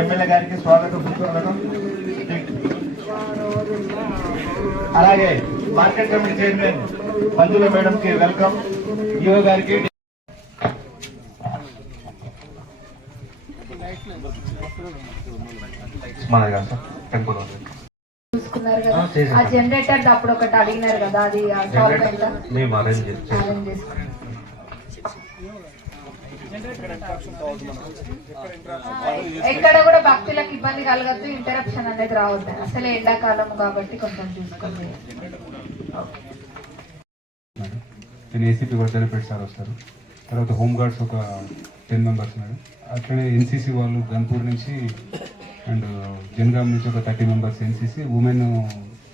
MLA గారికి స్వాగతం సుస్వాగతం. అలాగే market committee chairman Manjula madam కి వెల్కమ్. ఈఓ గారికి మాది కాదు సార్ టెంపుల్ చూసుకున్నారు కదా. ఆ, జనరేటర్ అప్పుడు ఒకటి అడిగినారు కదా అది ఎక్కడ కూడా భక్తులకు ఇబ్బంది కలగద్దు ఇంటరప్షన్ అనేది రావద్దు. అసలు ఎండాకాలం కాబట్టి కొంచెం చూసుకోండి. నేను ఏసీపీ వర్ధనపేట సార్ వస్తారు తర్వాత హోమ్ గార్డ్స్ ఒక టెన్ మెంబర్స్ మేడం. అట్లనే ఎన్సీసీ వాళ్ళు గన్పూర్ నుంచి అండ్ జనగాం నుంచి ఒక thirty members NCC women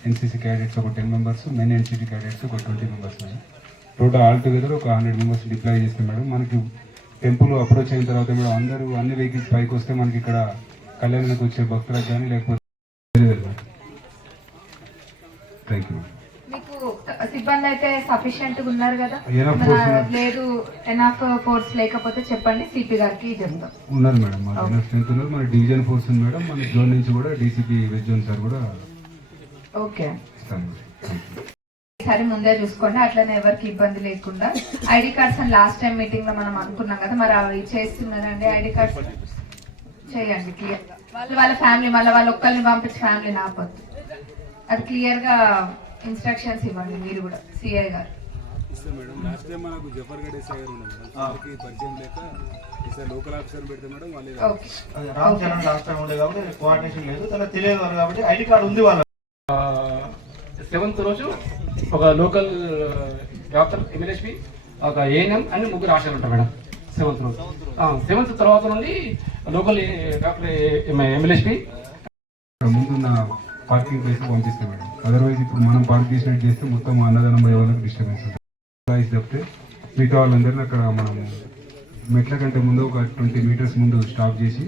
NCC cadets ఒక ten members men NCC cadets ఒక twenty members madam. Total all together ఒక హండ్రెడ్ మెంబర్స్ డిప్లాయ్ చేస్తాం మేడం. మనకి టెంపుల్ అప్రోచ్ అయిన తర్వాత మేడం అందరూ అన్ని వెహికల్స్ పైకి వస్తే మనకి ఇక్కడ కళ్యాణానికి వచ్చే భక్తులకు కానీ లేకపోతే థ్యాంక్ యూ సిబ్బంది అయితే సఫిషియెంట్గా ఉన్నారు కదా. లేదు ఎనఫ్ ఫోర్స్ లేకపోతే చెప్పండి సిపి గారికి చెప్తాం. ఉన్నారు మేడం మా జనరల్ స్ట్రెంత్ ఉన్నారు మన డివిజన్ ఫోర్స్ ఉంది మేడం మన జోన్ నుంచి కూడా డీసీపీ వెజ్ జోన్ సార్ కూడా ఓకే ఇస్తాను మేడం థ్యాంక్ యూ సరే ముందే చూసుకోండి అట్లనే ఎవరికి ఇబ్బంది లేకుండా. ఐడి కార్డ్స్ అని లాస్ట్ టైం మీటింగ్లో మనం అనుకున్నాం కదా మరి అవి చేస్తున్నారండి ఐడి కార్డ్స్? చేయండి క్లియర్ వాళ్ళు వాళ్ళ ఫ్యామిలీ మళ్ళీ వాళ్ళ ఒక్కరిని పంపించి ఫ్యామిలీ ఆపొద్దు అది క్లియర్గా ఇన్స్ట్రక్షన్స్ ఇవ్వండి మీరు కూడా సిఐ గారు. మేడం లాస్ట్ టైం మనకు ఎస్ఐ గారు మేడం వాళ్ళకి పరిచయం లేక ఈసారి లోకల్ ఆఫీసర్ పెడితే మేడం వాళ్ళు రామ్ చరణ్ లాస్ట్ టైం ఉండే కాబట్టి కోఆర్డినేషన్ లేదు తన తెలియదు కాబట్టి ఐడి కార్డు ఉంది వాళ్ళ. సెవెంత్ రోజు ఒక లోకల్ డాక్టర్ ఎమ్మెల్యేస్పి ఒక ఏఎన్ఎం అని ముగ్గురు ఆశలు ఉంటారు మేడం సెవెంత్ రోజు. సెవెంత్ తర్వాత నుండి లోకల్ డాక్టర్ ఎమ్మెల్యేస్పి ఇక్కడ ముందున్న పార్కింగ్ ప్లేస్ పంపిస్తాం మేడం. అదర్వైజ్ ఇప్పుడు మనం పార్క్ చేసినట్టు చేస్తే మొత్తం అన్నదానం ఎవరికి వాళ్ళకి డిస్టర్బెన్స్ ఉంటుంది చెప్తే మిగతా వాళ్ళందరినీ అక్కడ మనం మెట్ల కంటే ముందు ఒక ట్వంటీ మీటర్స్ ముందు స్టాప్ చేసి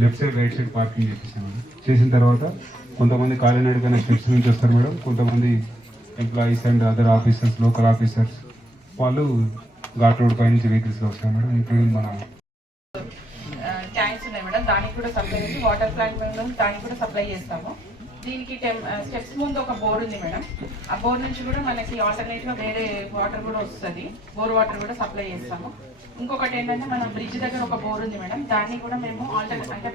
left side right side parking చేపిస్తాం మేడం. చేసిన తర్వాత కొంతమంది కాలినడకన స్టెప్స్ నుంచి వస్తారు మేడం. కొంతమంది employees and other officers local officers వాళ్ళు ఘాట్ రోడ్ పై నుంచి వెహికల్స్లో వస్తారు మేడం ఇంక్లూడింగ్ మన uh, ట్యాంక్స్ ఉన్నాయి మేడం. దానికి కూడా సప్లై చేసి వాటర్ ప్లాంట్ దానికి కూడా సప్లై చేస్తాము. దీనికి టెం స్టెప్స్ ముందు ఒక బోర్ ఉంది మేడం. ఆ బోర్ నుంచి కూడా మనకి ఆల్టర్నేట్గా వేరే వాటర్ కూడా వస్తుంది. బోర్ వాటర్ కూడా సప్లై చేస్తాము. ఇంకొకటి ఏంటంటే మన బ్రిడ్జ్ దగ్గర ఒక బోర్ ఉంది మేడం. దాన్ని కూడా మేము ఆల్టర్ అంటే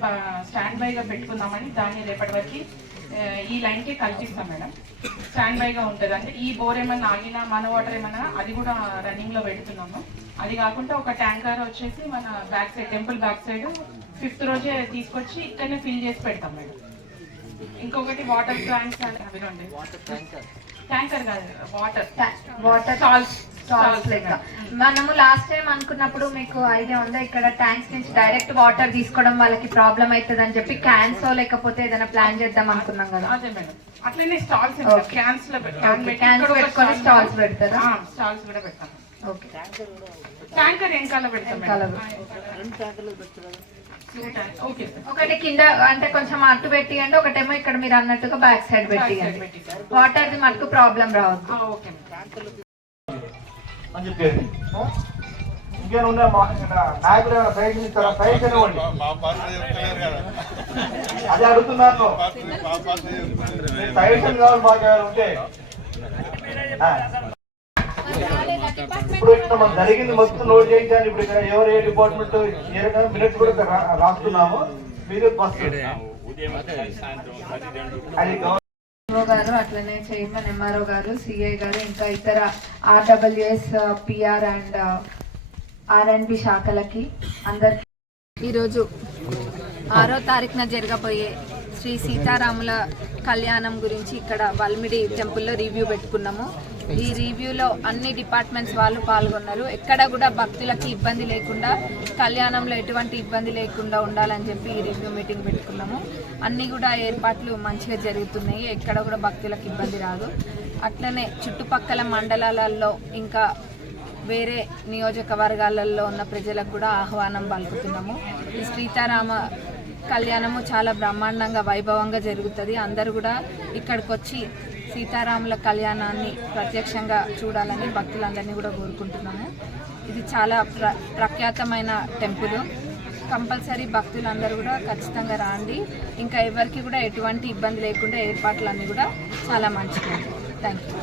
స్టాండ్ బైగా పెట్టుకుందామని దాన్ని రేపటి వరకు ఈ లైన్కే కల్పిస్తాం మేడం. స్టాండ్ బైగా ఉంటుంది. అంటే ఈ బోర్ ఏమన్నా ఆగినా మన వాటర్ ఏమన్నా అది కూడా రన్నింగ్లో పెడుతున్నాము. అది కాకుండా ఒక ట్యాంకర్ వచ్చేసి మన back side temple back side fifth రోజే తీసుకొచ్చి ఇక్కడనే ఫిల్ చేసి పెడతాం మేడం. ఇంకొకటి వాటర్ అవి రెండు ట్యాంకర్ కాదు వాటర్. వాటర్ లెక్క మనము లాస్ట్ టైం అనుకున్నప్పుడు మీకు ఐడియా ఉందా? ఇక్కడ ట్యాంక్స్ నుంచి డైరెక్ట్ వాటర్ తీసుకోవడం వాళ్ళకి ప్రాబ్లం అవుతుంది అని చెప్పి క్యాన్స్ లేకపోతే ఏదైనా ప్లాన్ చేద్దాం అనుకున్నాం కదా. అదే మేడం. అట్లనే స్టాల్స్. క్యాన్స్లో పెట్టుకొని పెడతారా? స్టాల్స్ కూడా పెడతాం. ఓకే. ట్యాంకర్ పెడతాం వెనకాల ఓకే సార్ ఒకటి కింద అంటే కొంచెం అటు పెట్టియండి ఒకటేమో ఇక్కడ మీరు అన్నట్టుగా బ్యాక్ సైడ్ పెట్టియండి. వాటర్ ది మటుకు ప్రాబ్లం రావద్దు. అని చెప్పేది. నాయకులు ఏమైనా ఇవ్వండి అదే అడుగుతున్నాను కావాలి ఏమైనా ఉంటే. ఇప్పుడు ఇక్కడ మనం జరిగింది మొత్తం నోట్ చేయించాలి ఇప్పుడు ఇక్కడ ఎవరు ఏ డిపార్ట్మెంట్ ఏ రకంగా మినిట్స్ కూడా రాస్తున్నాము మీరు గారు అట్లనే చైర్మన్ ఎంఆర్ఓ గారు సిఐ గారు ఇంకా ఇతర ఆర్డబ్ల్యూఎస్ పిఆర్ అండ్ ఆర్ఎన్బి శాఖలకి అందరికి. ఈరోజు ఆరో తారీఖున జరగబోయే శ్రీ సీతారాముల కళ్యాణం గురించి ఇక్కడ వల్మిడి టెంపుల్లో రివ్యూ పెట్టుకున్నాము. ఈ రివ్యూలో అన్ని డిపార్ట్మెంట్స్ వాళ్ళు పాల్గొన్నారు. ఎక్కడ కూడా భక్తులకి ఇబ్బంది లేకుండా కళ్యాణంలో ఎటువంటి ఇబ్బంది లేకుండా ఉండాలని చెప్పి ఈ రివ్యూ మీటింగ్ పెట్టుకున్నాము. అన్ని కూడా ఏర్పాట్లు మంచిగా జరుగుతున్నాయి. ఎక్కడ కూడా భక్తులకు ఇబ్బంది రాదు. అట్లనే చుట్టుపక్కల మండలాలలో ఇంకా వేరే నియోజకవర్గాలలో ఉన్న ప్రజలకు కూడా ఆహ్వానం పలుకుతున్నాము. ఈ సీతారామ కళ్యాణము చాలా బ్రహ్మాండంగా వైభవంగా జరుగుతుంది. అందరూ కూడా ఇక్కడికి వచ్చి సీతారాముల కళ్యాణాన్ని ప్రత్యక్షంగా చూడాలని భక్తులందరినీ కూడా కోరుకుంటున్నాము. ఇది చాలా ప్ర ప్రఖ్యాతమైన టెంపుల్. కంపల్సరీ భక్తులందరూ కూడా ఖచ్చితంగా రాండి. ఇంకా ఎవరికి కూడా ఎటువంటి ఇబ్బంది లేకుండా ఏర్పాట్లన్నీ కూడా చాలా మంచిగా థ్యాంక్ యూ